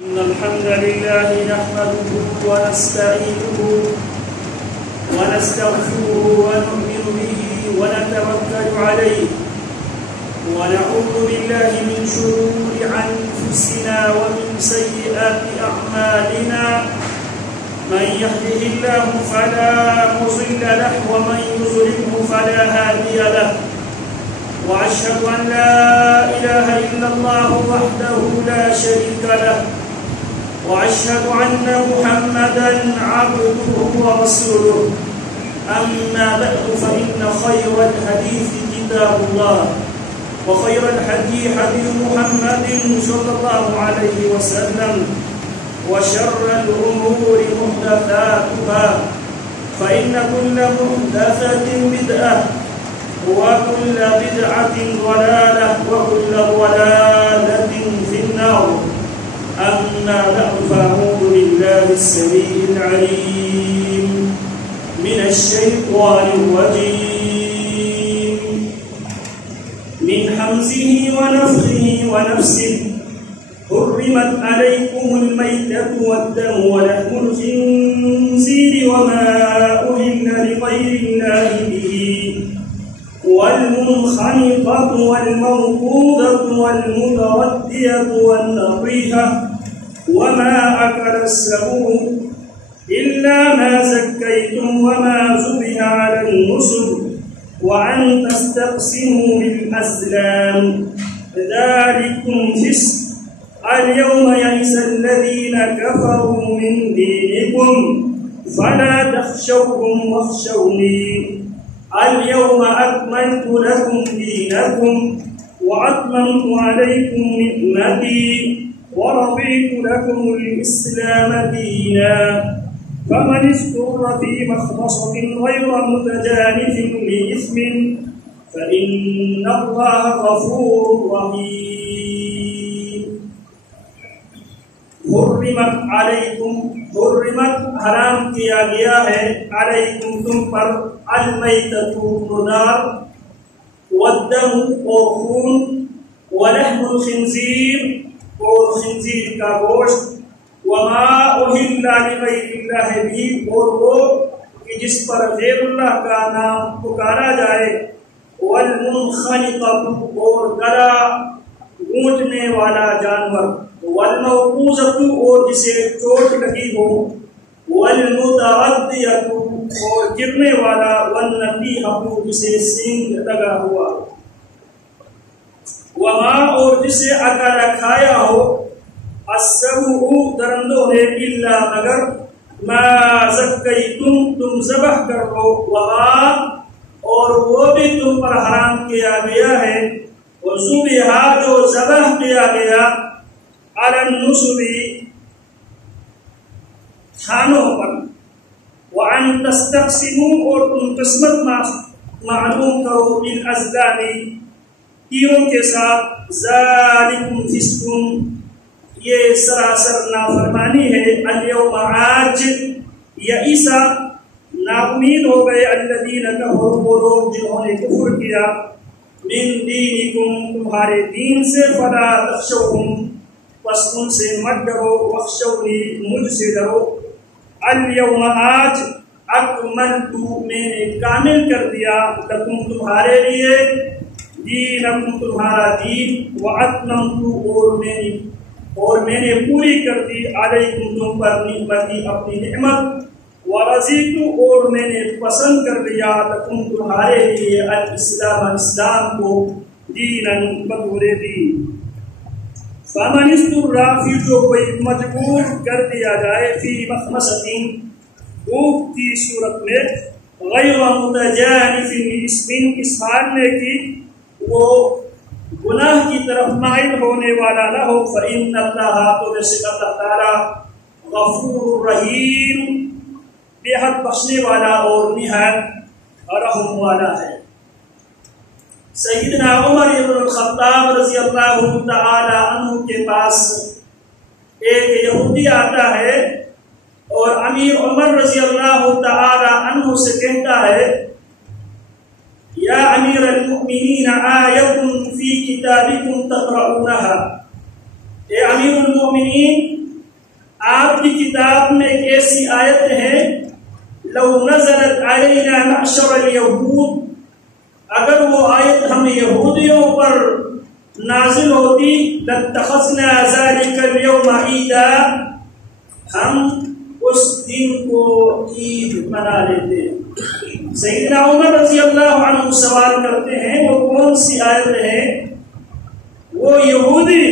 إن الحمد لله نحمده ونستعينه ونستغفره ونؤمن به ونتوكل عليه ونعوذ بالله من شرور أنفسنا ومن سيئات أعمالنا من يهده الله فلا مضل له ومن يضلله فلا هادي له وأشهد أن لا إله إلا الله وحده لا شريك له وأشهد أن محمدا عبده ورسوله أما بعد فإن خير الحديث كتاب الله وخير الهدي هدي محمد صلى الله عليه وسلم وشر الأمور محدثاتها فإن كل محدثة بدعة وكل بدعة ضلالة وكل ضلالة في النار أما بعد فأعوذ بالله السميع العليم من الشيطان الرجيم من همزه ونفخه ونفسه حرمت عليكم الميتة والدم ولحم الخنزير وما أهل لغير الله به والمنخنقة والموقوذة والمتردية والنطيحة وما أكل السبع إلا ما زكيتم وما ذبح على النصب وأن تستقسموا بالأزلام ذلكم فسق اليوم يئس الذين كفروا من دينكم فلا تخشوهم واخشوني اليوم أكملت لكم دينكم وأتممت عليكم نعمتي ورضيت لكم الإسلام دينا فمن اضطر في مخمصة غير متجانف لإثم فإن الله غفور رحيم حرمت عليكم حرمت حرام کیا گیا ہے علیکم تم پر المیتۃ مردار والدم اور خون ولحم الخنزیر اور خنزیر کا گوشت وما اہل لغیر اللہ بھی اور وہ کہ جس پر غیر اللہ کا نام پکارا جائے والمنخنقۃ اور گلا گونٹنے والا جانور والموقوذۃ اور جسے چوٹ لگی ہو والمتردیۃ اور گرنے والا والنطیحۃ جسے سینگ لگا ہوا وما اور جسے اکل کھایا ہو السبع درندوں نے الا مگر ما زکیتم تم ذبح کر لو وما اور وہ بھی تم پر حرام کیا گیا ہے وذبح جو ذبح کیا گیا علی النصب تھانوں پر وان تستقسموا اور تم قسمت معلوم کرو بالازلام تیروں کے ساتھ ذالکم فسق یہ سراسر نافرمانی ہے الیوم آج یئس نا امید ہو گئے الذین کفروا وہ لوگ جنہوں نے کفر کیا من دینکم تمہارے دین سے فلا تخشوہم بس ان سے مت ڈرو واخشونی مجھ سے ڈرو الیوم آج اکملت میں نے کامل کر دیا لکم تمہارے لیے دینکم تمہارا دین واتممت اور میں نے پوری کر دی علیکم تم پر نعمتی اپنی نعمت ورضیت اور میں نے پسند کر دیا لکم تمہارے لیے الاسلام اسلام کو دیناً بطور دین فمن اضطر پھر جو کوئی مجبور کر دیا جائے فی مخمصۃ بھوک کی صورت میں غیر متجانف لإثم اس حال میں کہ وہ گناہ کی طرف مائل ہونے والا نہ ہو فإن اللہ تو بے شک اللہ تعالی غفور رحیم بے حد بخشنے والا اور نہایت رحم والا ہے۔ سیدنا عمر ابن الخطاب رضی اللہ تعالی عنہ کے پاس ایک یہودی آتا ہے اور امیر عمر رضی اللہ تعالی عنہ سے کہتا ہے یا امیر المؤمنین آیت فی کتابکم تقرؤونها، اے امیر المومنین آپ کی کتاب میں ایک ایسی آیت ہے لو نزلت علینا معشر الیہود، اگر وہ آیت ہم یہودیوں پر نازل ہوتی لاتخذنا ذلک اليوم عیدا، ہم اس دن کو عید منا لیتے۔ سیدنا عمر رضی اللہ عنہ سوال کرتے ہیں وہ کون سی آیت ہے؟ وہ یہودی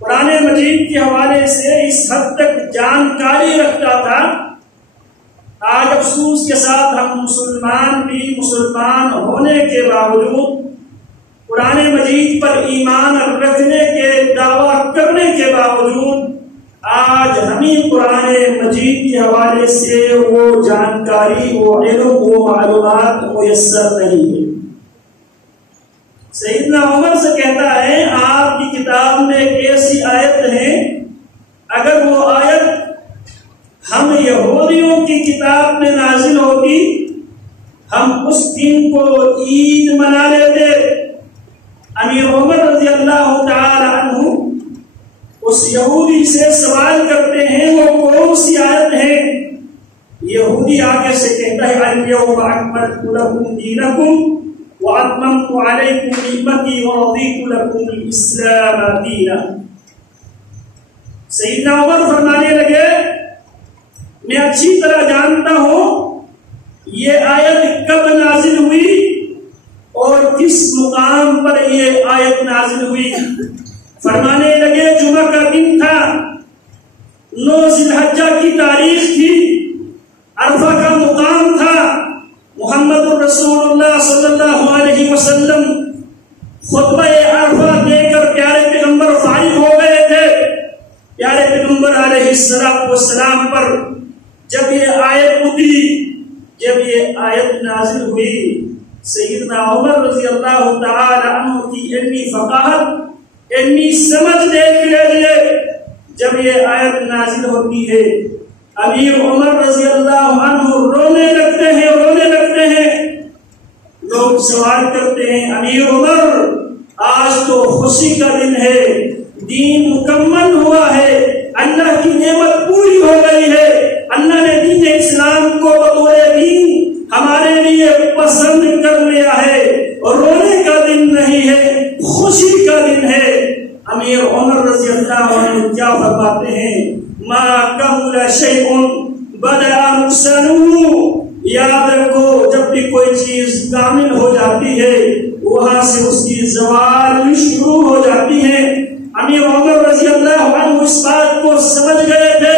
قرآن مجید کے حوالے سے اس حد تک جانکاری رکھتا تھا، آج افسوس کے ساتھ ہم مسلمان بھی مسلمان ہونے کے باوجود قرآن مجید پر ایمان رکھنے کے دعویٰ کرنے کے باوجود آج ہمیں قرآن مجید کے حوالے سے وہ جانکاری، وہ علم، وہ معلومات میسر نہیں ہے۔ سیدنا عمر سے کہتا ہے آپ کی کتاب میں ایک ایسی آیت ہے، اگر وہ آیت ہم یہودیوں کی کتاب میں نازل ہوتی ہم اس دن کو عید منا لیتے۔ امیر عمر رضی اللہ تعالی عنہ اس یہودی سے سوال کرتے ہیں وہ کون سی آیت ہے؟ یہودی آگے سے کہتا ہے الیوم اکملت لکم دینکم واتممت علیکم نعمتی ورضیت لکم الاسلام دینا۔ سیدنا عمر فرمانے لگے میں اچھی طرح جانتا ہوں یہ آیت کب نازل ہوئی اور کس مقام پر یہ آیت نازل ہوئی۔ فرمانے لگے جمعہ کا دن تھا، 9 ذی الحجہ کی تاریخ تھی، عرفہ کا مقام تھا، محمد رسول اللہ صلی اللہ علیہ وسلم خطبہ عرفہ دے کر پیارے پیغمبر فارغ ہو گئے تھے۔ پیارے پیغمبر علیہ السلام پر جب یہ آیت اتری، جب یہ آیت نازل ہوئی، سیدنا عمر رضی اللہ تعالی عنہ کی علمی فقاہت، علمی سمجھ دیکھ لیجیے، جب یہ آیت نازل ہوتی ہے امیر عمر رضی اللہ عنہ رونے لگتے ہیں۔ لوگ سوال کرتے ہیں امیر عمر آج تو خوشی کا دن ہے، دین مکمل ہوا ہے، اللہ کی نعمت پوری ہو گئی ہے، اللہ نے دین اسلام کو بطور دین ہمارے لیے پسند کر لیا ہے، اور رونے کا دن نہیں ہے، خوشی کا دن ہے۔ امیر عمر رضی اللہ عنہ کیا فرماتے ہیں؟ ما کمل شیء بدأ نقصانہ، یاد رکھو جب بھی کوئی چیز کامل ہو جاتی ہے وہاں سے اس کی زوال شروع ہو جاتی ہے۔ امیر عمر رضی اللہ عنہ اس بات کو سمجھ گئے تھے،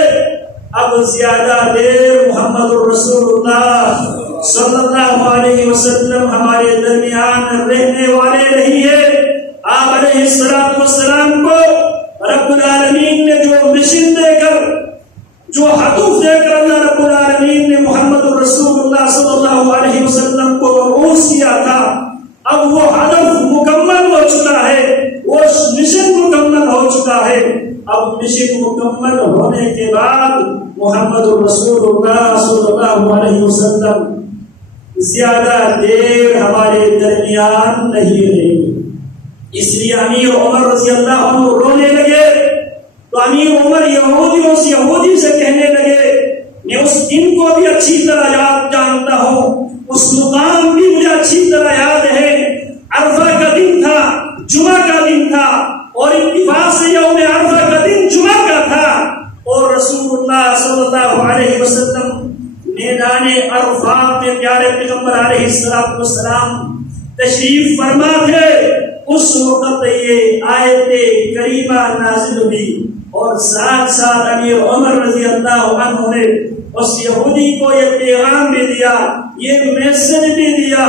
اب زیادہ دیر محمد رسول اللہ صلی اللہ علیہ وسلم ہمارے درمیان رہنے والے نہیں ہے۔ آپ علیہ السلام کو رب العالمین نے جو مشن دے کر، جو ہدف دے کر اللہ رب العالمین نے محمد رسول اللہ صلی اللہ علیہ وسلم کو مبعوث کیا تھا، اب وہ ہدف مکمل ہو چکا ہے، وہ مشن مکمل ہو چکا ہے۔ اب مشن مکمل ہونے کے بعد محمد رسول اللہ صلی اللہ علیہ وسلم زیادہ دیر ہمارے درمیان نہیں رہے گی۔ اس لیے امیر عمر رضی اللہ عنہ رونے لگے تو امیر عمر یہودی سے کہنے لگے میں اس دن کو بھی اچھی طرح جانتا ہوں، اس مقام بھی مجھے اچھی طرح یاد ہے، عرفہ کا دن تھا، جمعہ کا دن تھا، اور اتفاق سے یوم عرفہ کا دن جمعہ کا تھا، اور رسول اللہ صلی اللہ علیہ وسلم میدان عرفات میں پیارے پیغمبر علیہ السلام تشریف فرما تھے۔ اس وقت یہ آیت کریمہ نازل ہوئی، اور ساتھ ساتھ امیر عمر رضی اللہ عنہ نے اس یہودی کو یہ پیغام بھی دیا، یہ میسج بھی دیا،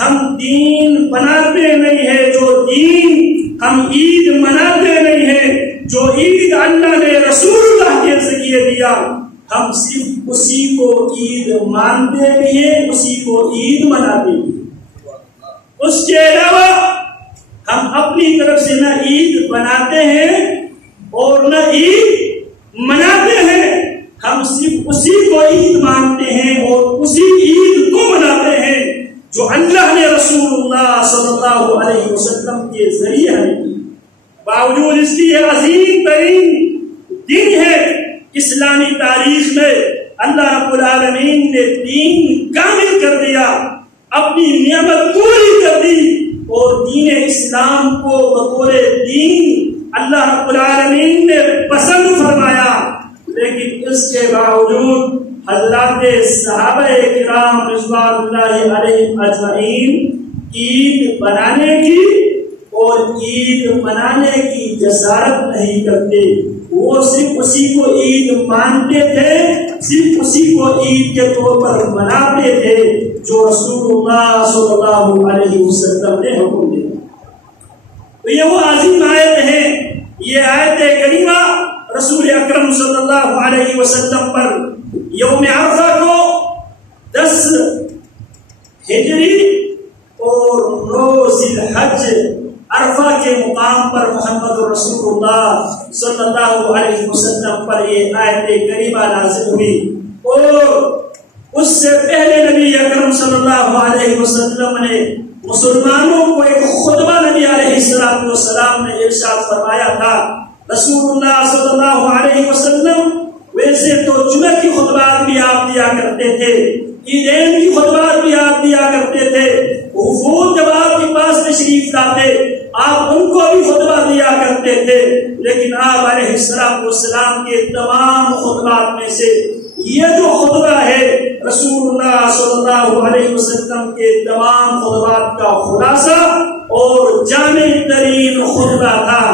ہم دین بناتے نہیں ہیں جو دین، ہم عید مناتے نہیں ہیں جو عید اللہ نے رسول اللہ کے ذریعے دیا، ہم صرف اسی کو عید مانتے بھی ہیں، اسی کو عید مناتے بھی ہیں۔ اس کے علاوہ ہم اپنی طرف سے نہ عید بناتے ہیں اور نہ عید مناتے ہیں، ہم صرف اسی کو عید مانتے ہیں اور اسی عید کو مناتے ہیں جو اللہ نے رسول اللہ صلی اللہ علیہ وسلم کے ذریعے ہمیں کی۔ باوجود اس کی عظیم ترین دن اللہ رب العالمین نے دین کامل کر دیا، اپنی نعمت پوری کر دی اور دین اسلام کو بطور دین اللہ رب العالمین نے پسند فرمایا۔ لیکن اس کے باوجود حضرات صحابہ کرام رضوان اللہ علیہم اجمعین عید بنانے کی اور عید منانے کی جسارت نہیں کرتے، وہ صرف اسی کو عید مانتے تھے، صرف اسی کو عید کے طور پر مناتے تھے جو رسول اللہ صلی اللہ علیہ وسلم نے حکم دیا۔ تو یہ وہ عظیم آیت ہے، یہ آیت کریمہ رسول اکرم صلی اللہ علیہ وسلم پر یوم عرفہ کو 10 ہجری اور 9 ذی الحج عرفہ کے مقام پر محمد رسول اللہ صلی اللہ علیہ وسلم پر یہ آیت کریمہ نازل ہوئی، اور اس سے پہلے نبی اکرم صلی اللہ علیہ وسلم نے مسلمانوں کو ایک خطبہ نبی علیہ السلام نے ارشاد فرمایا تھا۔ رسول اللہ صلی اللہ علیہ وسلم ویسے تو جمعہ کی خطبات بھی آپ دیا کرتے تھے، عیدین کی خطبات بھی آپ دیا کرتے تھے، وفود جب آپ کے پاس تشریف لاتے آپ ان کو بھی خطبہ دیا کرتے تھے، لیکن آپ علیہ السلام کے تمام خطبات میں سے یہ جو خطبہ ہے رسول اللہ صلی اللہ علیہ وسلم کے تمام خطبات کا خلاصہ اور جامع ترین خطبہ تھا۔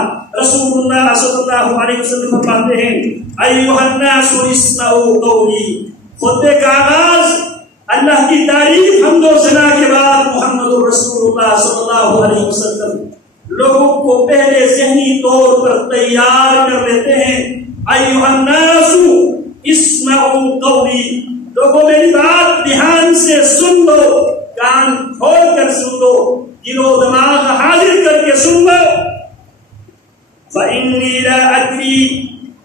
رسول اللہ صلی اللہ علیہ وسلم فرماتے ہیں ایھا الناس اسمعوا قولی، خطبے کا آغاز اللہ کی تعریف حمد و ثنا کے بعد محمد رسول اللہ صلی اللہ علیہ وسلم لوگوں کو پہلے ذہنی طور پر تیار کر دیتے ہیں۔ ایھا الناس اسمعوا قولی، لوگوں میری بات دھیان سے سن لو، کان کھول کر سن لو، دل و دماغ حاضر کر کے سن لو۔ فإني لا أدري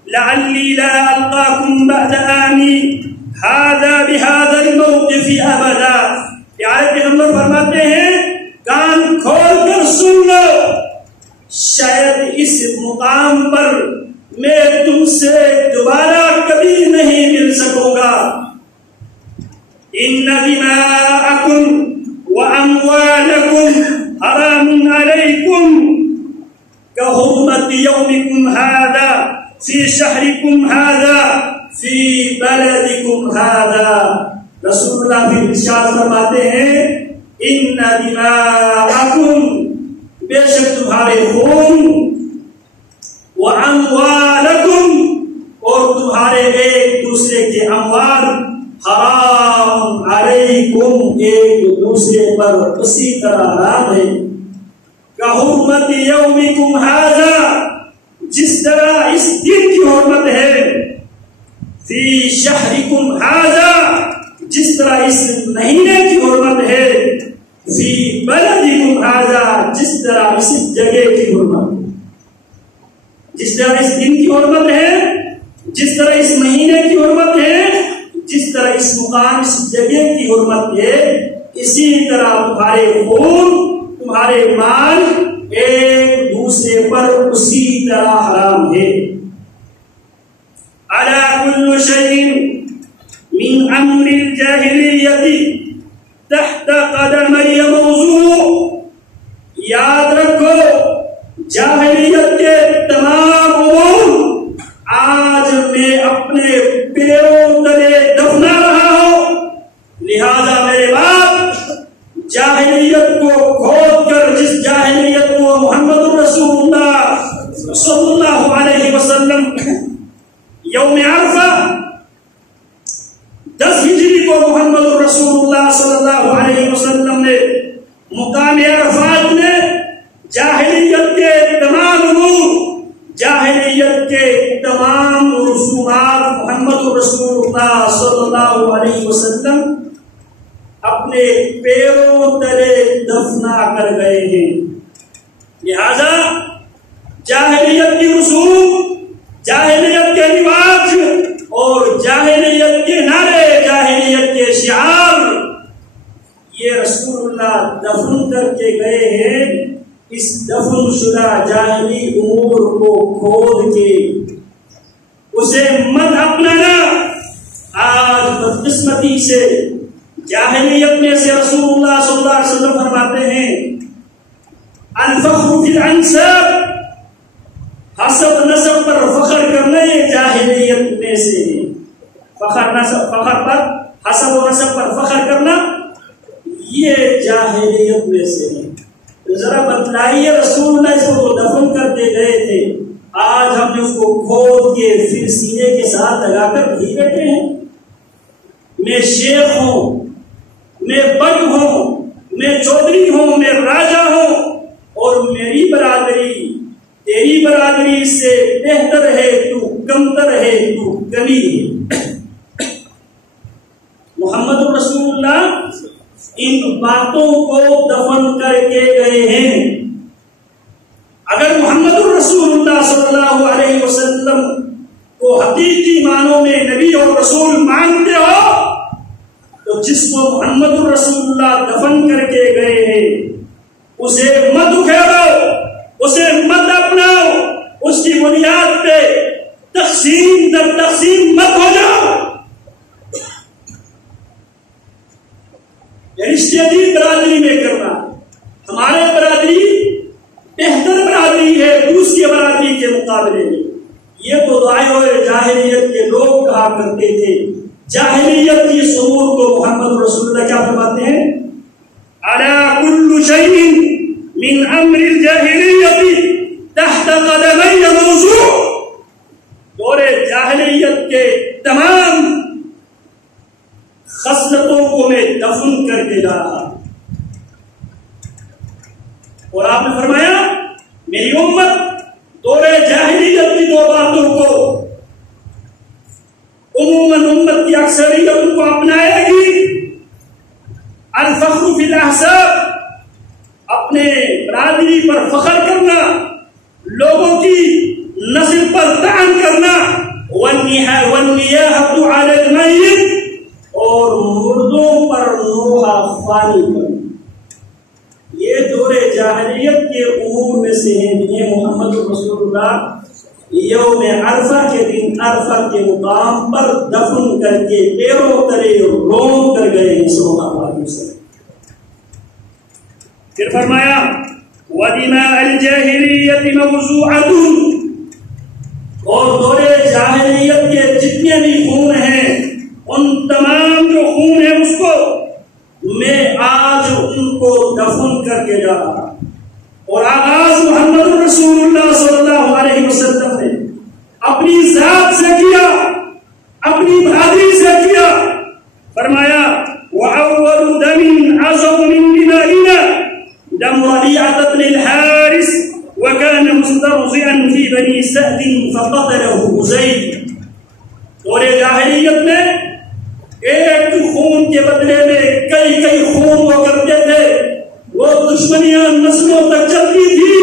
لعلي لا ألقاكم بعد آني هذا بهذا الموقف أبدا۔ پیارے پیغمبر فرماتے ہیں کان کھول کر سن لو، شاید اس مقام پر میں تم سے دوبارہ کبھی نہیں مل سکوں گا۔ ان دماءکم واموالکم حرام علیکم كحرمة يومكم هذا في شهركم هذا في بلدكم هذا۔ رسول اللہ بھی ارشاد فرماتے ہیں ان دماءکم، بے شک تمہارے خون، واموالکم، اور تمہارے ایک دوسرے کے اموال، حرام علیکم، ایک دوسرے پر اسی طرح حرام ہے۔ کحرمت یومکم ھذا، جس طرح اس دن کی حرمت ہے، فی شہرکم ھذا، جس طرح اس مہینے کی حرمت ہے، فی بلدکم ھذا، جس طرح اس جگہ کی حرمت ہے۔ جس طرح اس دن کی حرمت ہے، جس طرح اس مہینے کی حرمت ہے، جس طرح اس مقام اس جگہ کی حرمت ہے، اسی طرح تمہارے خون، تمہارے مال ایک دوسرے پر اسی طرح حرام ہے۔ الا كل شيء من امر الجاهلية تحت قدمي موضوع، یاد رکھو جاہلیت کے تمام امور آج میں اپنے پیروں تلے دفنا رہا ہوں، لہذا میرے باپ جاہلیت کو کھود کر جس جاہلیت کو محمد رسول اللہ صلی اللہ علیہ وسلم یوم عرفہ 10 ہجری کو محمد رسول اللہ صلی اللہ علیہ وسلم نے مقام عرفات میں جاہلیت کے تمام امور، جاہلیت کے تمام رسومات محمد رسول اللہ صلی اللہ علیہ وسلم اپنے پیروں تلے دفنا کر گئے ہیں۔ لہذا جاہلیت کی رسوم، جاہلیت کے رواج اور جاہلیت کے نعرے، جاہلیت کے شعار، یہ رسول اللہ دفن کر کے گئے ہیں۔ اس دفن شدہ جاہلی امور کو کھود کے اسے مت اپنانا۔ آج سے جاہلیت میں سے رسول اللہ صلی اللہ علیہ وسلم فرماتے ہیں الفخر فی الانساب، حسب نسب پر فخر کرنا یہ جاہلیت میں سے ہے. فخر پر حسب و نسب پر فخر کرنا یہ جاہلیت میں سے ہے. ذرا بتلائیے رسول اللہ اس کو دفن کرتے گئے تھے، آج ہم نے اس کو کھود کے پھر سینے کے ساتھ لگا کر بھی بیٹھے ہیں. میں شیخ ہوں، میں بن ہوں، میں چودھری ہوں، میں راجا ہوں، اور میری برادری تیری برادری سے بہتر ہے، تو کمتر ہے، تو کمی ہے. محمد رسول اللہ ان باتوں کو دفن کر کے گئے ہیں. اگر محمد رسول اللہ صلی اللہ علیہ وسلم کو حقیقی معنوں میں نبی اور رسول مانتے ہو تو جس کو محمد رسول اللہ دفن کر کے گئے ہیں اسے مت اکھیڑو، اسے مت اپناؤ، اس کی بنیاد پہ تقسیم در تقسیم مت ہو جاؤ. شدید برادری میں کرنا، ہمارے برادری بہتر برادری ہے دوسری برادری کے مقابلے میں. یہ تو دعائیں جاہلیت کے لوگ کہا کرتے تھے. جاہلیت کی سرور کو محمد رسول اللہ کیا فرماتے ہیں؟ علی کل شیء من امر الجاہلیت تحت قدمی موضوع. دور جاہلیت کے تمام خصلتوں کو میں دفن کر کے جا رہا. اور آپ نے فرمایا میری امت دور جاہلیت کی دو باتوں کو عموماً امت کی اکثریت ان کو اپنائے گی. الفخر فی الاحساب، اپنے برادری پر فخر کرنا، لوگوں کی نسل پر طعن کرنا، والنیاحۃ علی المیت، اور مردوں پر نوحہ خوانی کرنا. یہ دور جاہلیت کے امور میں سے ہیں جنہیں محمد رسول اللہ یوم عرفہ کے دن عرفہ کے مقام پر دفن کر کے پیروں تلے روم کر گئے ہیں صلی اللہ علیہ وسلم. پھر فرمایا وَدِمَاءَ الْجَاهِلِيَّةِ مَوْضُوعَةٌ، اور دور جاہلیت کے جتنے بھی خون ہیں ان تمام جو خون ہے اس کو میں آج ان کو دفن کر کے جا رہا. اور آغاز محمد رسول اللہ صلی اللہ علیہ وسلم نے اپنی ذات سے کیا، اپنی برادری سے کیا. فرمایا وَأَوَّلُ دَمٍ عَزَوْ مِنْ دِمَائِنَا دَمُ رَبِيعَةَ بْنِ الْحَارِثِ وَكَانَ مُسْتَرْضِعًا فِي بَنِي سَعْدٍ فَقَتَلَهُ حُذَيْفَةُ. دور جاہلیت میں ایک خون کے بدلے میں کئی خون وہ کرتے تھے. وہ دشمنیاں نسلوں تک چلتی تھی.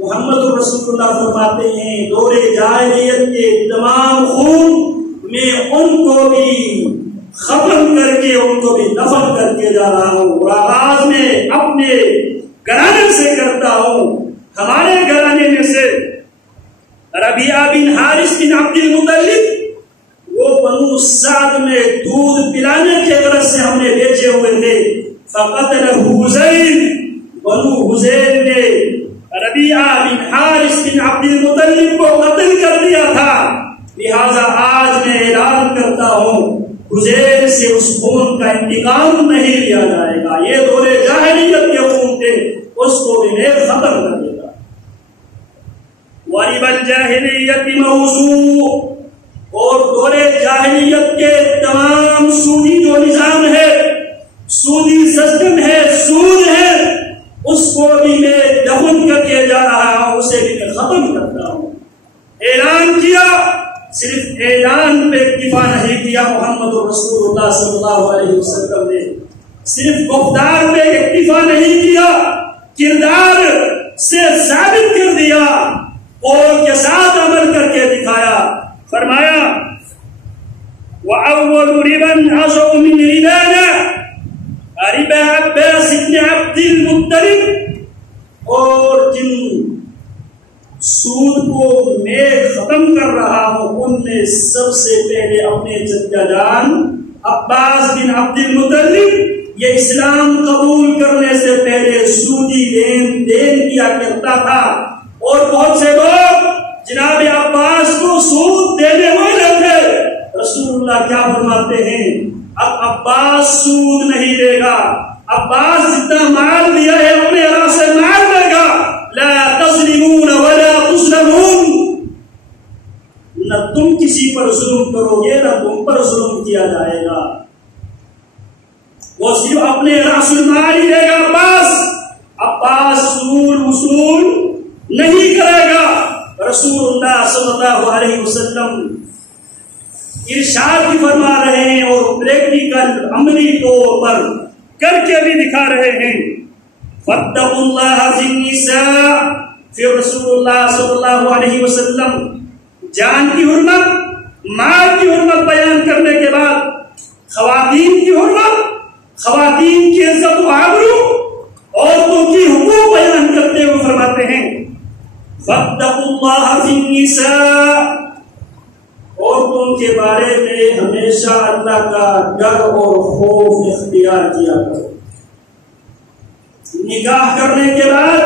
محمد رسول اللہ فرماتے ہیں دور جاہلیت کے تمام خون میں ان کو بھی ختم کر کے ان کو بھی دفن کر کے جا رہا ہوں. اور آغاز میں اپنے گھرانے سے کرتا ہوں. ہمارے گھرانے میں سے ربیعہ بن حارث بن عبد المطلب وہ بنو سعد میں دودھ پلانے کے غرض سے ہم نے بیچے ہوئے تھے. فقتلہ حذیل، بنو حذیل نے ربیعہ بن حارث بن عبد المطلب کو قتل کر دیا تھا. لہذا آج میں اعلان کرتا ہوں حذیل سے اس خون کا انتقام نہیں لیا جائے گا. یہ دور جاہلیت کے خون تھے، اس کو بھی میں ختم کر دے گا. وَرِبَ الْجَاهِلِيَّةِ مَوْضُوعٌ، اور دور جاہلیت کے تمام سودی جو نظام ہے، سودی سسٹم ہے، سود ہے، اس کو بھی میں دفن کر کے جا رہا ہوں، اسے بھی میں ختم کرتا ہوں. اعلان کیا، صرف اعلان پہ اکتفا نہیں کیا محمد رسول اللہ صلی اللہ علیہ وسلم نے. صرف گفتار پہ اکتفا نہیں کیا، کردار سے ثابت کر دیا، اور کے ساتھ عمل کر کے دکھایا. فرمایا وَأَوَّلُ رِبًا عَزَوْ مِنْ رِبَانَا رِبَا عَبَّاسِ بْنِ عَبْدِ الْمُطَّلِبِ، اور جن سود کو میں ختم کر رہا ہوں ان میں سب سے پہلے اپنے چچا جان عباس بن عبد المطلب یہ اسلام قبول کرنے سے پہلے سودی لین دین کیا کرتا تھا، اور بہت سے لوگ جناب عباس کو سود دینے والے تھے۔ رسول اللہ کیا فرماتے ہیں؟ اب عباس سود نہیں دے گا، عباس جتنا مال دیا ہے اپنے اللہ سے مال دے گا۔ لا تظلمون ولا تظلمون، نہ تم کسی پر ظلم کرو گے نہ تم پر ظلم کیا جائے گا۔ وہ صرف اپنے راس المال ہی دے گا۔ عباس سود وصول نہیں کرے گا۔ رسول اللہ صلی اللہ علیہ وسلم ارشاد بھی فرما رہے ہیں اور پریکٹیکل عملی طور پر کر کے بھی دکھا رہے ہیں۔ فاتقوا اللہ فی النساء، پھر رسول اللہ صلی اللہ علیہ وسلم جان کی حرمت، مال کی حرمت بیان کرنے کے بعد خواتین کی حرمت، خواتین کی عزت و آبرو، عورتوں کی حقوق بیان کرتے ہوئے فرماتے ہیں فاتقوا اللہ فی النساء، عورتوں کے بارے میں ہمیشہ اللہ کا ڈر اور خوف اختیار کیا کرو۔ نکاح کرنے کے بعد،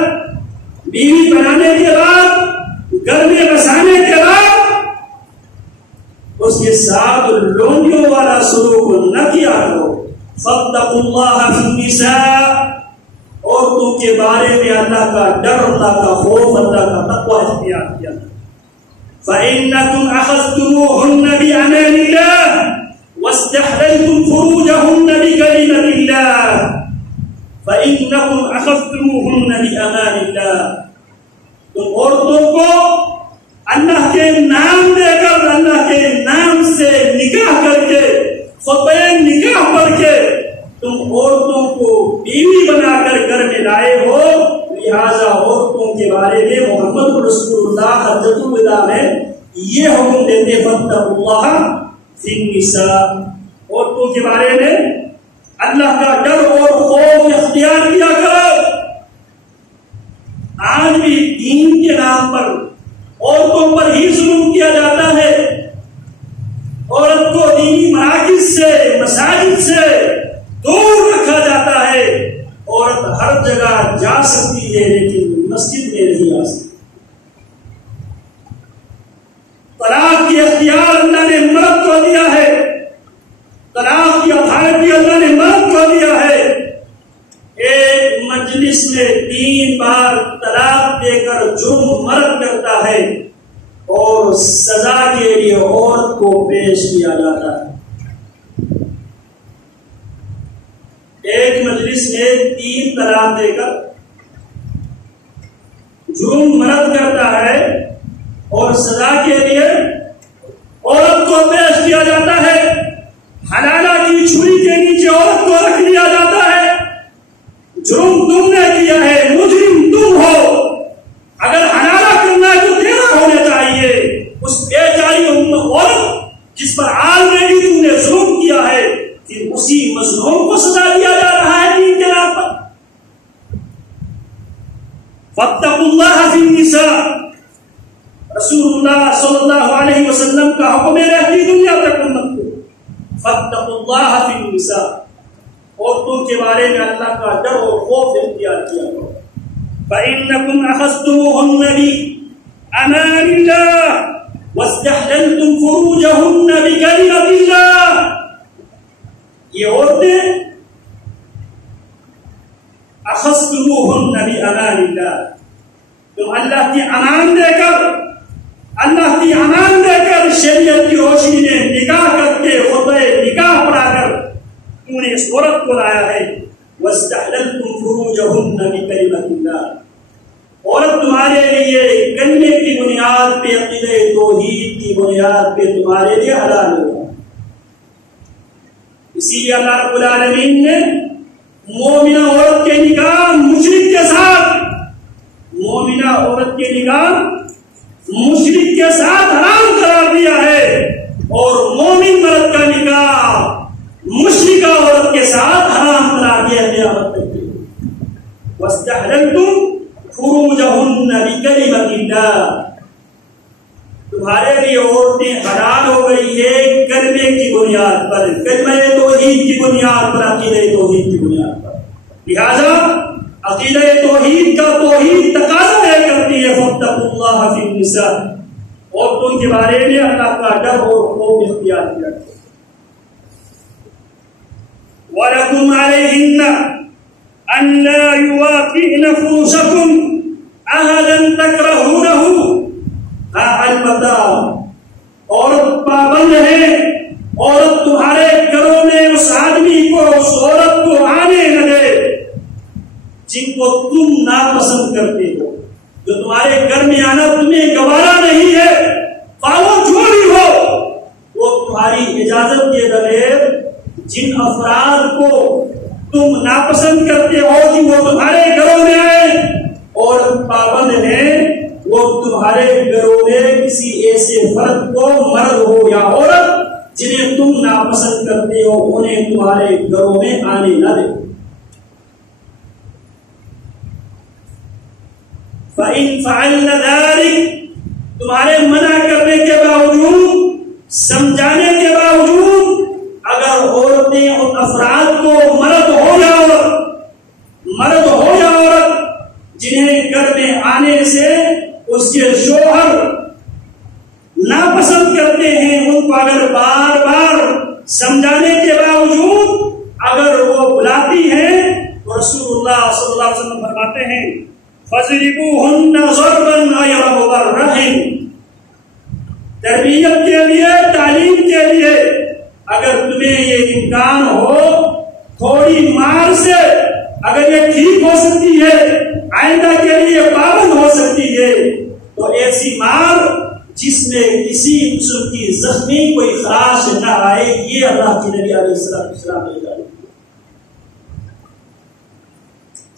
بیوی بنانے کے بعد، گھر میں بسانے کے بعد اس کے ساتھ لونڈیوں والا سلوک نہ کیا کرو۔ فاتقوا اللہ فی النساء، عورتوں کے بارے میں اللہ کا ڈر، اللہ کا خوف، اللہ کا تقوی اختیار کیا۔ فإنکم اخذتموہن بأمان اللہ واستحللتم فروجہن بکلمۃ اللہ، فإنکم اخذتموہن بأمان اللہ، تم عورتوں کو اللہ کے نام دے کر، اللہ کے نام سے نکاح کر کے، خطبہ نکاح پڑھ کے تم عورتوں کو بیوی بنا کر گھر میں لائے ہو، لہذا عورتوں کے بارے میں محمد رسول اللہ حجۃ الوداع میں یہ حکم دیتے فاتقوا اللہ فی النساء، عورتوں کے بارے میں اللہ کا ڈر اور خوف اختیار کیا کرو۔ آج بھی دین کے نام پر عورتوں پر ہی ظلم کیا جاتا ہے، عورت کو دینی مراکز سے، مساجد سے دور رکھا جاتا ہے۔ عورت ہر جگہ جا سکتی ہے لیکن مسجد میں نہیں آ سکتی۔ طلاق کی اختیار اللہ نے مرد کو دیا ہے، طلاق کی اتھارٹی اللہ نے مرد کو دیا ہے۔ ایک مجلس میں 3 بار طلاق دے کر جرم مرد کرتا ہے اور سزا کے لیے عورت کو پیش کیا جاتا ہے۔ ایک مجلس میں 3 طلاق دے کر جرم مرد کرتا ہے اور سزا کے لیے عورت کو پیش کیا جاتا ہے۔ حلالہ کی چھری کے نیچے عورت کو رکھ دیا جاتا ہے۔ جرم تم نے کیا ہے، مجرم تم ہو، اگر حلالہ کرنا ہے تو تیرا ہونا چاہیے۔ اس بیچاری عورت جس پر آلریڈی تم نے ظلم کیا ہے، پھر اسی مظلوم کو سزا دیا جا رہا ہے دین کے نام پر۔ فاتقوا اللہ فی النساء، رسول اللہ صلی اللہ علیہ وسلم کا حکم رہتی دنیا تک امت کو، فاتقوا اللہ فی النساء، عورتوں کے بارے میں اللہ کا ڈر اور خوف اختیار کیا کرو۔ فإنکم اخذتموہن بأمان اللہ واستحللتم فروجہن بکلمۃ اللہ، یہ عورتیں اخذتموہن بأمان اللہ، تم اللہ کی امان دے کر، اللہ کی امان دے کر شریعت کی روشنی میں نکاح کر کے خطبہ نکاح پڑھا کر تم نے اس عورت کو لایا ہے۔ واستحللتم فروجہن بکلمۃ اللہ، عورت تمہارے لیے کلمے کی بنیاد پہ، عقیدہ توحید کی بنیاد پہ تمہارے لیے حلال ہوگا۔ اسی لیے اللہ رب العالمین نے مومنہ عورت کے نکاح مشرک کے ساتھ، مومنہ عورت کے نکاح مشرک کے ساتھ حرام قرار دیا ہے، اور مومن مرد کا نکاح مشرکہ عورت کے ساتھ حرام قرار دیا قیامت تک۔ واستحللتم فروجہن بکلمۃ اللہ، تمہارے لیے عورتیں حلال ہو گئی ہے کلمے کی بنیاد پر، کلمہ توحید کی بنیاد پر، عقیدہ توحید کی بنیاد پر. لہذا عقیدہ توحید کا توحید تقاضا ہے کرتی ہے فاتقوا اللہ فی النساء، عورتوں کے بارے میں اللہ کا ڈر اور خوف اختیار کیا. وَلَكُمْ عَلَيْهِنَّ أَن لَا يُوَافِئْنَ فُرُوشَكُمْ أَحَدًا تَكْرَهُونَهُ. البتہ عورت پابند ہے، عورت تمہارے گھروں میں اس آدمی کو، اس عورت کو آنے نہ دے جن کو تم ناپسند کرتے ہو، جو تمہارے گھر میں آنا تمہیں گوارا نہیں ہے، وہ جو بھی ہو، وہ تمہاری اجازت کے بغیر جن افراد کو تم ناپسند کرتے ہو کہ وہ تمہارے گھروں میں آئے، اور پابند ہیں وہ تمہارے گھروں میں کسی ایسے فرد کو، مرد ہو یا عورت، جنہیں تم ناپسند کرتے ہو انہیں تمہارے گھروں میں آنے نہ دے. فَإِن فَعَلْنَ ذَلِكَ، تمہارے منع کرنے کے باوجود، سمجھانے کے باوجود، اگر عورتیں ان افراد کو، مرد ہو یا عورت جنہیں گھر میں آنے سے اس کے شوہر ناپسند کرتے ہیں، ان کو اگر بار بار سمجھانے کے باوجود اگر وہ بلاتی ہیں تو رسول اللہ صلی اللہ علیہ وسلم فرماتے ہیں فَضْرِبُوهُنَّ ضَرْبًا غَيْرَ مُبَرِّحٍ. تربیت کے لیے، تعلیم کے لیے اگر تمہیں یہ امکان ہو، تھوڑی مار سے اگر یہ ٹھیک ہو سکتی ہے، آئندہ کے لیے پابند ہو سکتی ہے، تو ایسی مار جس میں کسی قسم کی زخمی کوئی خراش نہ آئے، یہ اللہ کے نبی علیہ السلام نے بتایا.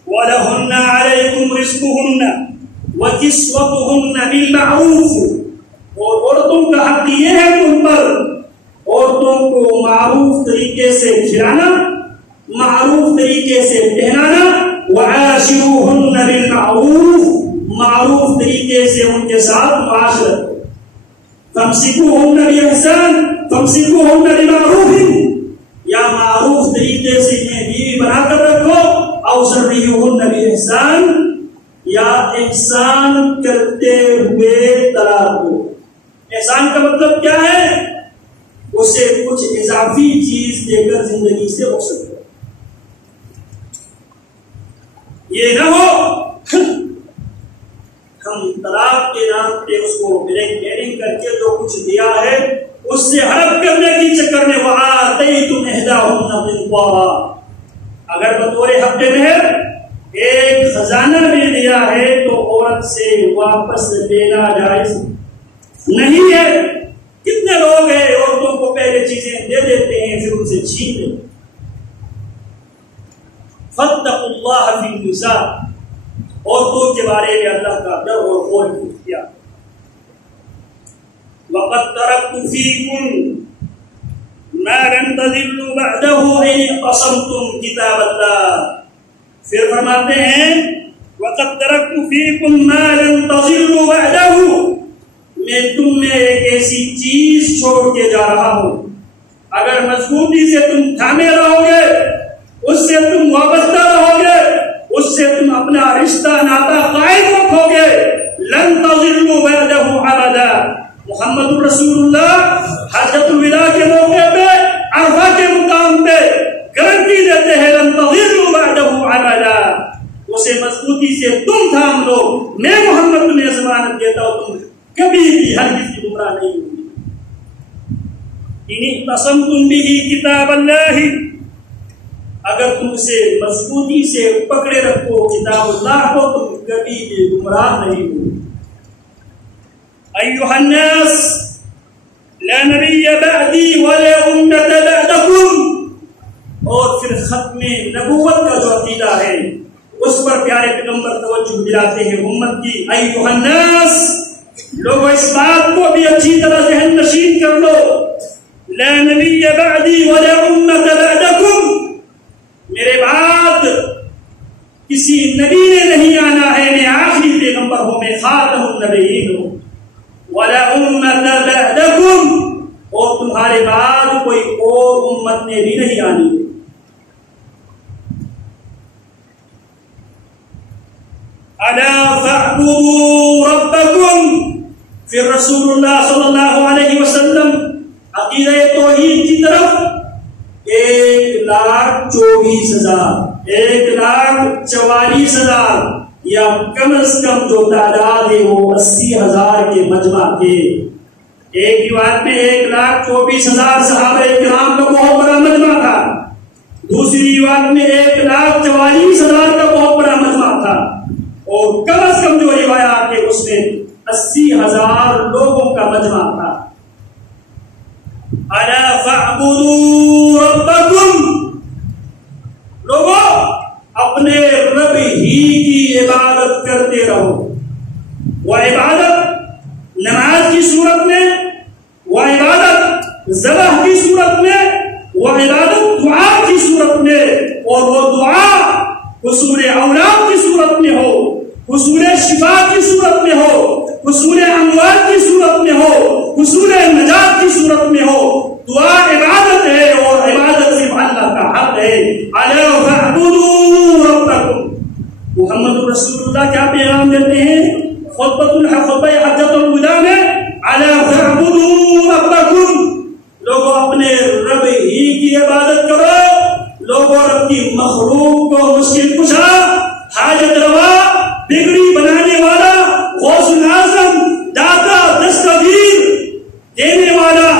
وَلَهُنَّ عَلَيْكُمْ رِزْقُهُنَّ وَكِسْوَتُهُنَّ بِالْمَعْرُوفِ. اور عورتوں کا حق یہ ہے تم پر، عورتوں کو معروف طریقے سے کھلانا، معروف طریقے سے پہنانا. وَعَاشِرُوهُنَّ بِالْمَعْرُوفِ، معروف طریقے سے ان کے ساتھ معاشرت. فَامْسِكُوهُنَّ بِإِحْسَانٍ فَامْسِكُوهُنَّ بِمَعْرُوفٍ، یا معروف طریقے سے انہیں بیوی بنا کر رکھو، او سرحیوهن بإحسان، یا احسان کرتے ہوئے طلاق دو. احسان کا مطلب کیا ہے؟ اسے کچھ اضافی چیز دے کر زندگی سے رخصت کرو. یہ نہ ہو ہم طلاق کے نام پہ اس کو بلیک میلنگ کر کے جو کچھ دیا ہے اس سے ہڑپ کرنے کی چکر میں وَآتَيْتُمْ إِحْدَاهُنَّ قِنطَارًا، اگر بطور حق مہر ایک خزانہ بھی دیا ہے تو عورت سے واپس لینا جائز نہیں ہے. کتنے لوگ ہیں عورتوں کو پہلے چیزیں دے دیتے ہیں پھر ان سے چھین لیتے. فاتقوا اللہ فی النساء، عورتوں کے بارے میں اللہ کا ڈر اور خوف کیا. وقد ترکت فیکم ما لن تضلوا بعدہ ان قسمتم کتاب اللہ. پھر فرماتے ہیں وقد ترکت فیکم ما لن تضلوا بعدہ، میں تم میں ایک ایسی چیز چھوڑ کے جا رہا ہوں، اگر مضبوطی سے تم تھامے رہو گے، اس سے تم وابستہ رہو گے، اس سے تم اپنا رشتہ ناتا قائم رکھو گے، لن تضلوا بعدہ ابدا. محمد رسول اللہ حجۃ الوداع کے موقع پہ، عرفہ کے مقام پہ گارنٹی دیتے ہیں لن تضلوا بعدہ ابدا، اسے مضبوطی سے تم تھام لو، میں محمد تمہیں ضمانت دیتا ہوں تم کبھی بھی ہرگز کی گمراہ نہیں ہوگی. ان اعتصمتم به کتاب اللہ، اگر تم اسے مضبوطی سے پکڑے رکھو کتاب اللہ کو، تم کبھی بھی گمراہ نہیں ہوگی. ایھا الناس لا نبی بعدی ولا امة بعدکم، اور پھر ختم نبوت کا جو عقیدہ ہے اس پر پیارے پیغمبر توجہ دلاتے ہیں امت کی. ایھا الناس، لوگوں اس بات کو بھی اچھی طرح ذہن نشین کر لو، لا نبی بعدی ولا امة بعدکم، میرے بعد کسی نبی نے نہیں آنا ہے، میں آخری پیغمبر ہوں، میں خاتم النبیین ہوں. ولا امة بعدکم، اور تمہارے بعد کوئی اور امت نے بھی نہیں آنی ہے۔ الا فاعبدوا ربکم، پھر رسول اللہ صلی اللہ علیہ وسلم عقیدہ توحید کی طرف 1,24,000 1,44,000 یا کم از کم جو تعداد ہے وہ 80,000 کے مجمع تھے۔ ایک روایت میں 1,24,000 صحابہ کرام کا بہت بڑا مجمع تھا، دوسری روایت میں 1,44,000 کا بہت بڑا مجمع تھا، اور کم از کم جو روایات ہے اس میں 80,000 لوگوں کا مجمع تھا۔ الا فاعبدوا ربکم، لوگوں اپنے رب ہی کی عبادت کرتے رہو۔ وہ عبادت نماز کی صورت میں، وہ عبادت ذبح کی صورت میں، وہ عبادت دعا کی صورت میں، اور وہ دعا حصول اولاد کی صورت میں ہو، حصول شفا کی صورت میں ہو، حصول اموال کی صورت میں ہو، حصول نجات کی صورت میں ہو، دعا عبادت ہے، اور عبادت صرف اللہ کا حق ہے۔ الا فاعبدوا ربکم، محمد رسول اللہ کیا پیغام دیتے ہیں خطبہ حجۃ الوداع میں؟ الا فاعبدوا ربکم، لوگوں اپنے رب ہی کی عبادت کرو۔ لوگوں رب کی مخلوق کو مشکل کشا، حاجت روا، بگڑی بنانے والا، غوث اعظم، داتا، دستگیر دینے والا،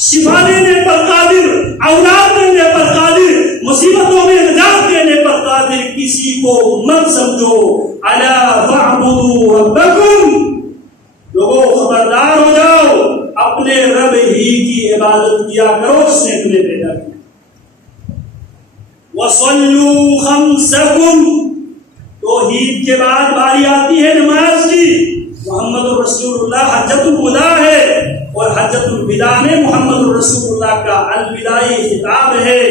شفا دینے پر قادر، اولاد دینے پر قادر، مصیبتوں میں نجات دینے پر قادر کسی کو مت سمجھو۔ الا فاعبدوا ربکم، لوگوں خبردار ہو جاؤ، اپنے رب ہی کی عبادت کیا کرو، اس نے تمہیں پیدا کیا۔ وصلوا خمسکم، توحید کے بعد باری آتی ہے نماز کی۔ محمد رسول اللہ حجۃ الوداع ہے، اور حجۃ الوداع میں محمد رسول اللہ کا الوداعی خطاب ہے۔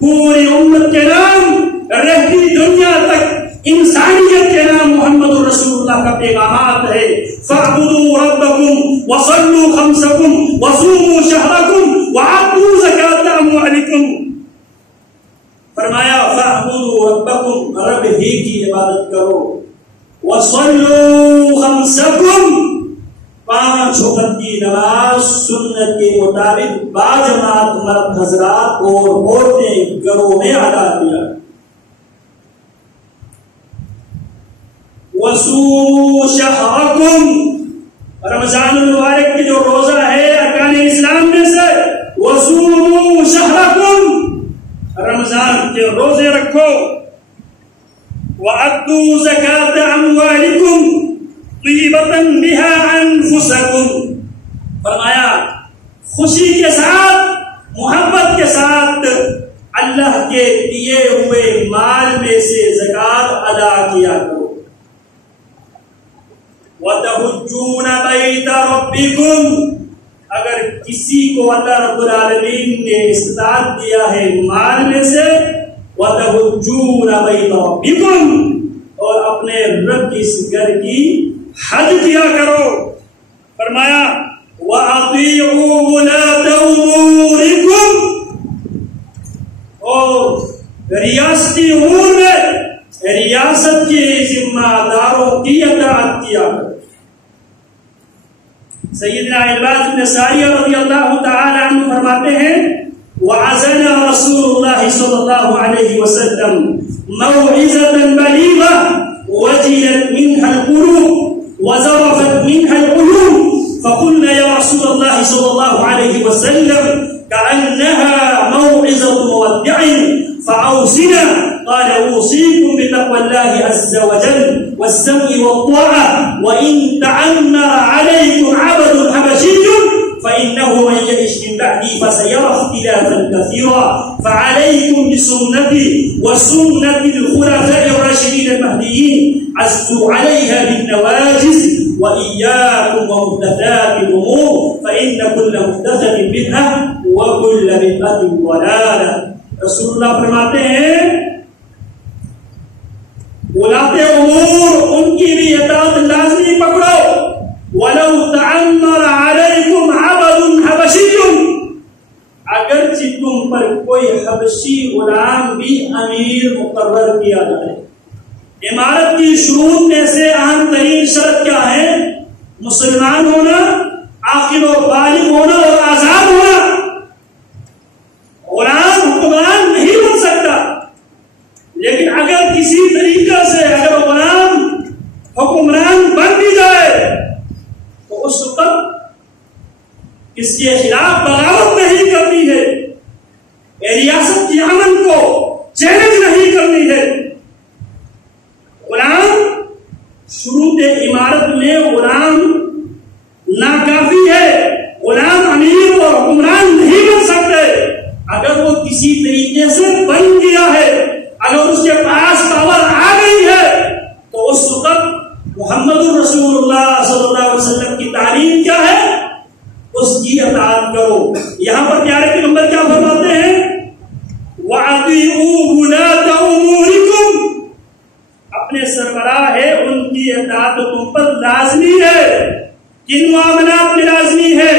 پوری امت کے نام، رہتی دنیا تک انسانیت کے نام محمد رسول اللہ کا پیغامات ہے۔ فاعبدوا ربکم وصلوا خمسکم وصوموا شہرکم وآتوا زکاة اموالکم، فرمایا فاعبدوا ربکم، رب ہی کی عبادت کرو، وصلوا خمسکم، 5 وقت کی نماز سنت کے مطابق باجماعت مرد حضرات اور عورتیں گھروں میں ادا کیا، وصوموا شہرکم، رمضان المبارک کی جو روزہ ہے ارکان اسلام میں سے، وصوموا شہرکم، رمضان کے روزے رکھو، وَأَدُّوا زَكَاةَ أَمْوَالِكُمْ طِيبَةً بِهَا أَنفُسَكُمْ، فرمایا خوشی کے ساتھ، محبت کے ساتھ اللہ کے دیے ہوئے مال میں سے زکات ادا کیا کرو۔ وَتَحُجُّونَ بَيْتَ رَبِّكُمْ، اگر کسی کو اللہ رب العالمین نے استطاعت دیا ہے مال میں سے، وَتَحُجُّونَ بَيْتَ رَبِّكُمْ، اور اپنے رب کی اس گھر کی حج کیا کرو۔ فرمایا وَأَطِيعُوا وُلَاةَ أُمُورِكُمْ، اور ریاستی امور میں ریاست کے ذمہ داروں کی اطاعت کیا کرو۔ سیدنا عباد بن ساریہ رضی اللہ تعالی عنہ فرماتے ہیں وعظنا رسول اللہ صلی اللہ علیہ وسلم موعظة بلیغة وجلت منها القلوب وزرفت منها العيون فقلنا يا رسول الله صلى الله عليه وسلم كأنها موعظة مودع فأوصنا، قال أوصيكم بتقوى الله عز وجل والسمع والطاعة، وإن تعمر عليكم عبد حبشي فإنه من يعش من بعدي فسيرى اختلافا كثيرا، فعليكم بسنتي وسنة الخلفاء الراشدين المهديين، عزوا عليها بالنواجذ، وإياكم ومحدثات الأمور فإن كل محدثة بدعة وكل بدعة ضلالة۔ رسول اللہ فرماتے ہیں ولاۃ امور ان کی بھی اطاعت لازمی پکڑو، وَلَوْ تَعَمَّرَ عَلَيْكُمْ عَبَدٌ حَبَشِيٌّ، اگرچہ تم پر کوئی حبشی غلام بھی امیر مقرر کیا جائے۔ امارت کی شروط میں سے اہم ترین شرط کیا ہے؟ مسلمان ہونا، عاقل و بالغ ہونا اور آزاد ہونا۔ غلام حکمران نہیں بن سکتا، لیکن اگر کسی طریقے سے اگر غلام حکمران بن بھی جائے تو اس وقت اس کے خلاف بغاوت نہیں کرنی ہے، ریاست کے امن کو چیلنج نہیں کرنی ہے۔ غلام شروط امارت میں غلام ناکافی ہے، غلام امیر اور حکمران نہیں بن سکتے۔ اگر وہ کسی طریقے سے بن گیا ہے، اگر اس کے پاس پاور آ گئی ہے تو اس وقت محمد رسول اللہ صلی اللہ علیہ وسلم کی تعلیم کیا ہے؟ اس کی اطاعت کرو۔ یہاں پر پیارے پیغمبر کیا فرماتے ہیں؟ وَأَطِيعُوا وُلَاةَ أُمُورِكُمْ، اپنے سربراہ ہے ان کی اطاعت تم پر لازمی ہے۔ کن معاملات میں لازمی ہے؟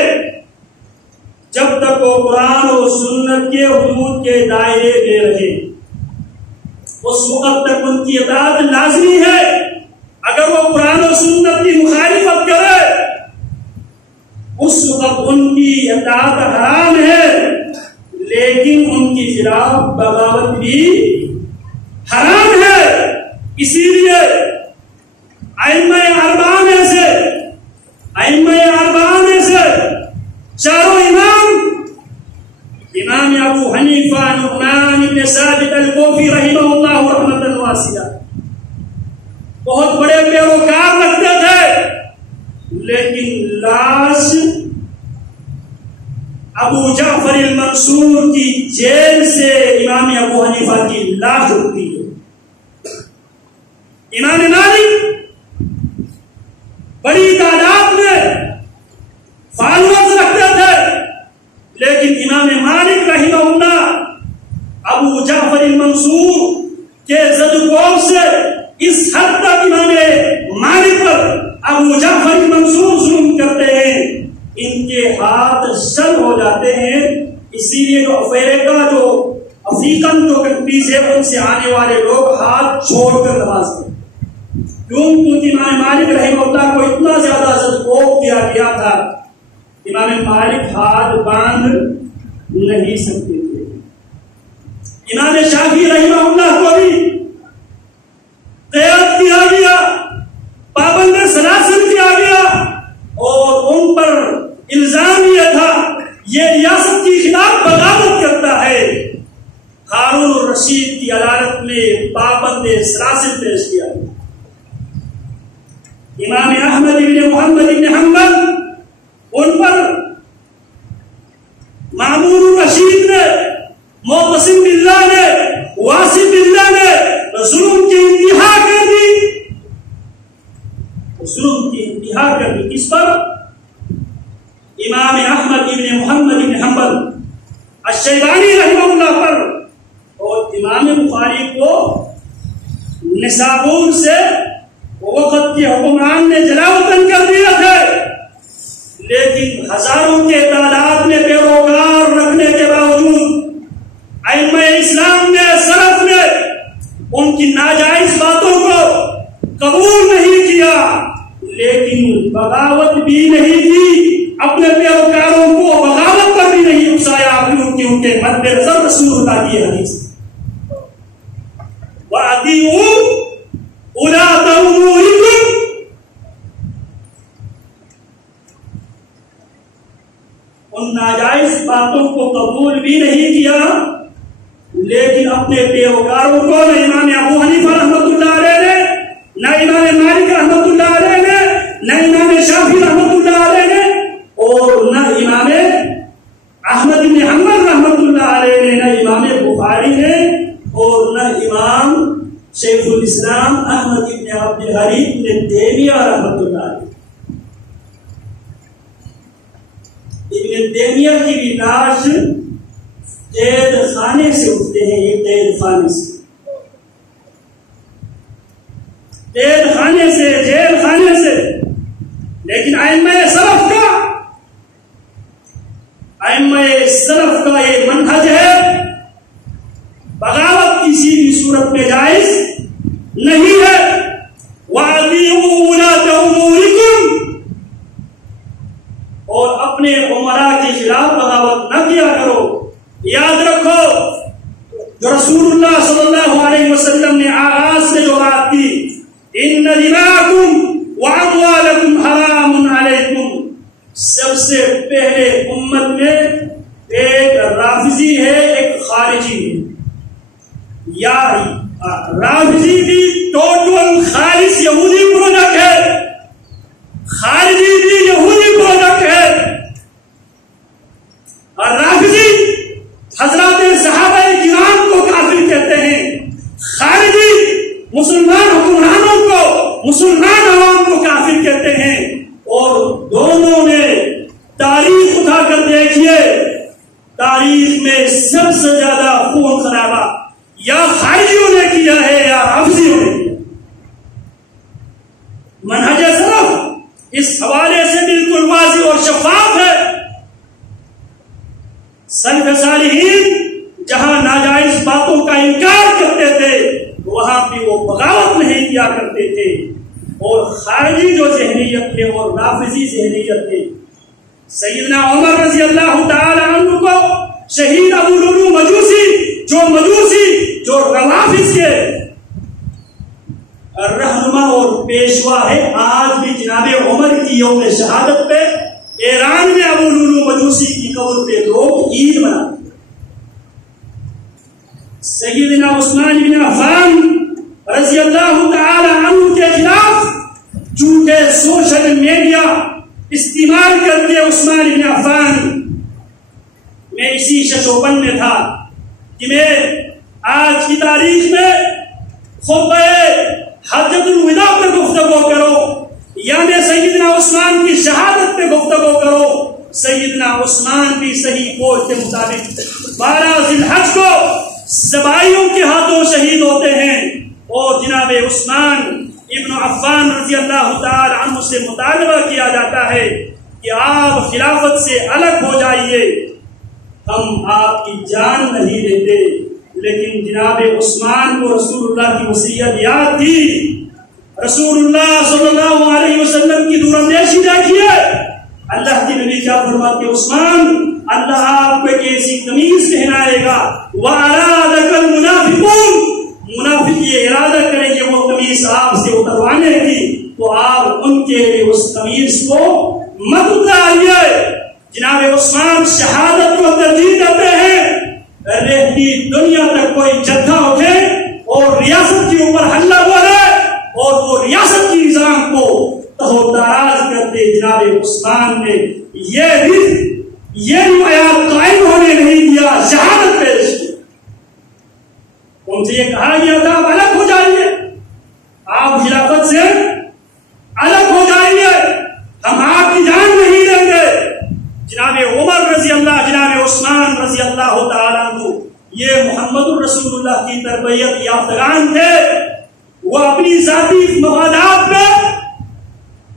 جب تک وہ قرآن و سنت کے حدود کے دائرے میں رہے اس وقت تک ان کی اطاعت لازمی ہے۔ اگر وہ قرآن و سنت کی مخالفت کرے اس وقت ان کی اطاعت حرام ہے، لیکن ان کی خلاف بغاوت بھی حرام ہے۔ اسی لیے ائمہ اربعہ میں سے چاروں امام ابو حنیفہ نعمان بن ثابت الکوفی رحمہ اللہ رحمۃ واسعہ بہت بڑے پیروکار رکھتے تھے، لیکن لاش ابو جعفر المنصور کی جیل سے امام ابو حنیفہ کی لاش اٹھتی ہے۔ امام مالک بڑی تعداد میں فالوورز رکھتے تھے، لیکن امام مالک رحمہ اللہ ابو جعفر المنصور کے زدوکوب سے اس حد تک امام مالک پر ابو جعفر المنصور ظلم کرتے ہیں، ان کے ہاتھ شل ہو جاتے ہیں۔ اسی لیے جو افریقن جو کنٹریز ہے ان سے آنے والے لوگ ہاتھ چھوڑ کر نماز پڑھتے، کیونکہ امام مالک رحمہ اللہ کو اتنا زیادہ زدوکوب کیا گیا تھا، امام مالک ہاتھ باندھ نہیں سکتے تھے۔ امام شافعی رحمہ اللہ کو بھی قید کیا گیا، پابند سلاسل کیا گیا، اور ان پر الزام یہ تھا یہ ریاست کی خلاف بغاوت کرتا ہے۔ ہارون الرشید کی عدالت میں پابند سلاسل پیش کیا گیا۔ امام احمد بن محمد بن حنبل ان پر مامون الرشید نے، معتصم باللہ نے، واسف باللہ نے ظلم کی انتہا کر دی، ظلم کی انتہا کر دی۔ کس پر؟ امام احمد بن محمد بن حنبل الشیبانی رحمہ اللہ پر، اور امام بخاری کو نسابور سے وقت کے حکمران نے جلاوطن کر دیا تھا، لیکن ہزاروں کے تعداد میں پیروکار رکھنے کے باوجود ائمہ اسلام نے، سلف نے ان کی ناجائز باتوں کو قبول نہیں کیا، لیکن بغاوت بھی نہیں کی، اپنے پیروکاروں کو بغاوت پر بھی نہیں اکسایا، کیونکہ ان کے مد نظر رسول اللہ کی حدیث وَأَطِيعُوا وُلَاةَ أُمُورِكُمْ، ان ناجائز باتوں کو قبول بھی نہیں کیا، لیکن اپنے پیروکاروں کو نہ امام ابو حنیفہ رحمۃ اللہ علیہ نے، نہ امام مالک رحمۃ اللہ علیہ نے، نہ امام شافعی رحمۃ اللہ علیہ نے، اور نہ امام احمد بن حنبل رحمۃ اللہ علیہ نے، نہ امام بخاری نے، اور نہ امام شیخ الاسلام احمد بن عبد الحلیم بن تیمیہ رحمۃ اللہ علیہ۔ ابن تیمیہ کی بھی لاش قید خانے سے اٹھتے ہیں، یہ قید خانے سے، قید خانے سے، جیل خانے سے، لیکن ائمہ سلف کا ائمہ سلف کا یہ منہج ہے، بغاوت کسی بھی صورت میں جائز نہیں ہے۔ وَأَطِيعُوا وُلَاةَ أُمُورِكُمْ، اور اپنے امراء کے خلاف بغاوت نہ کیا کرو۔ یاد رکھو جو رسول اللہ صلی اللہ علیہ وسلم نے آغاز میں جو بات کی، ان دماءکم واموالکم حرام علیکم، سب سے پہلے امت میں ایک رافضی ہے، ایک خارجی ہے۔ یا رافضی بھی ٹوٹل خالص یہودی پروڈکٹ ہے، خارجی بھی یہودی پروڈکٹ ہے، اور رافضی حضرات صحابہ کرام کو کافر کہتے ہیں، خارجی مسلمان حکمرانوں کو، مسلمان عوام کو کافر کہتے ہیں۔ اور دونوں نے تاریخ اٹھا کر دیکھیے، تاریخ میں سب سے زیادہ خون خرابہ یا خارجیوں نے کیا ہے یا رافضیوں نے کیا۔ منہج سلف اس حوالے سے بالکل واضح اور شفاف ہے۔ سلف صالحین جہاں ناجائز باتوں کا انکار کرتے تھے وہاں بھی وہ بغاوت نہیں کیا کرتے تھے، اور خارجی جو ذہنیت تھے اور رافضی ذہنیت تھے، سیدنا عمر رضی اللہ تعالی عنہ کو شہید ابو لولو مجوسی جو روافض کے رہنما اور پیشوا ہے، آج بھی جناب عمر کی یوم شہادت پہ ایران میں ابو لولو مجوسی کی قبر پہ لوگ عید مناتے ہیں۔ سیدنا عثمان بن عفان رضی اللہ تعالی عنہ کے خلاف جھوٹے سوشل میڈیا استعمال کر کے عثمان بن عفان، میں اسی ششوپن میں تھا کہ میں آج کی تاریخ میں خطبہ حجۃ الوداع پر گفتگو کرو یا میں سیدنا عثمان کی شہادت پہ گفتگو کرو۔ سیدنا عثمان بھی صحیح قول کے مطابق 12 ذی الحج کو زبائیوں کے ہاتھوں شہید ہوتے ہیں، اور جناب عثمان ابن عفان رضی اللہ تعالی عنہ سے مطالبہ کیا جاتا ہے کہ آپ خلافت سے الگ ہو جائیے، ہم آپ کی جان نہیں لیتے۔ لیکن جناب عثمان کو رسول اللہ کی وصیت یاد تھی، رسول اللہ صلی اللہ علیہ وسلم کی دور اندیشی دیکھیے، اللہ کے نبی کیا فرماتے، عثمان اللہ آپ کو ایک ایسی قمیص پہنائے گا، وَأَرَادَكَ الْمُنَافِقُونَ، منافق یہ ارادہ کریں کہ وہ قمیص آپ سے اتروانے کی، تو آپ ان کے لیے اس قمیص کو مت اتاریے۔ جناب عثمان شہادت کو ترجیح دیتے ہیں، رہتی دنیا تک کوئی جتھا اٹھے اور ریاست کے اوپر حملہ بولے اور وہ ریاست کی نظام کو تہوتاراج کرتے، جناب عثمان نے یہ روایات قائم ہونے نہیں دیا، شہادت پیش کی۔ ان سے یہ کہا گیا تھا آپ الگ ہو جائیے، آپ خلافت سے الگ ہو جائیے، ہم آپ کی جان نہیں دیں گے۔ جناب عمر رضی اللہ، جناب عثمان رضی اللہ تعالیٰ عنہ، یہ محمد الرسول اللہ کی تربیت یافتگان تھے، وہ اپنی ذاتی مفادات پہ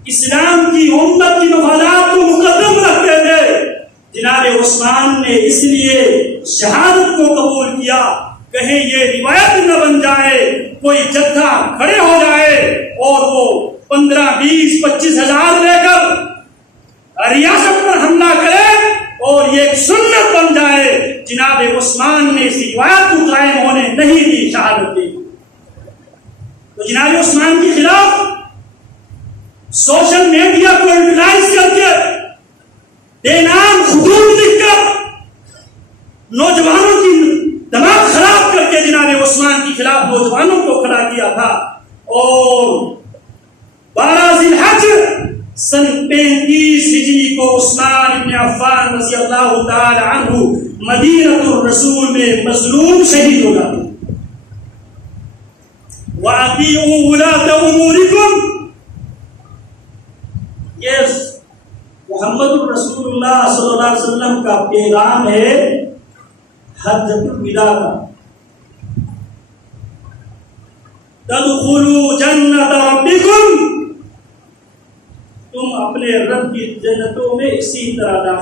اسلام کی امت کی مفادات کو مقدم رکھتے تھے۔ جناب عثمان نے اس لیے شہادت کو قبول کیا، کہیں یہ روایت نہ بن جائے کوئی جتھا کھڑے ہو جائے اور وہ 15، 20، 25 ہزار لے کر ریاست پر حملہ کرے اور یہ ایک سنت بن جائے۔ جناب عثمان نے اس روایت کو قائم ہونے نہیں دی، شہادت دی۔ تو جناب عثمان کے خلاف سوشل میڈیا کو یوٹیلائز کر کے بے نام خطوط لکھ کر نوجوانوں کی دماغ خراب کر کے جناب عثمان کے خلاف نوجوانوں کو کھڑا کیا تھا، اور 12 ذی الحج سن 35 ہجری کو عثمان بن عفان رضی اللہ تعالی عنہ مدینہ الرسول میں مظلوم شہید ہو جاتے۔ وَأَطِيعُوا وُلَاةَ أُمُورِكُمْ، یہ محمد الرسول اللہ صلی اللہ علیہ وسلم کا پیغام ہے حجۃ الوداع کا۔ تَدْخُلُوا جَنَّةَ رَبِّكُمْ، تم اپنے رب کی جنتوں میں اسی طرح داخل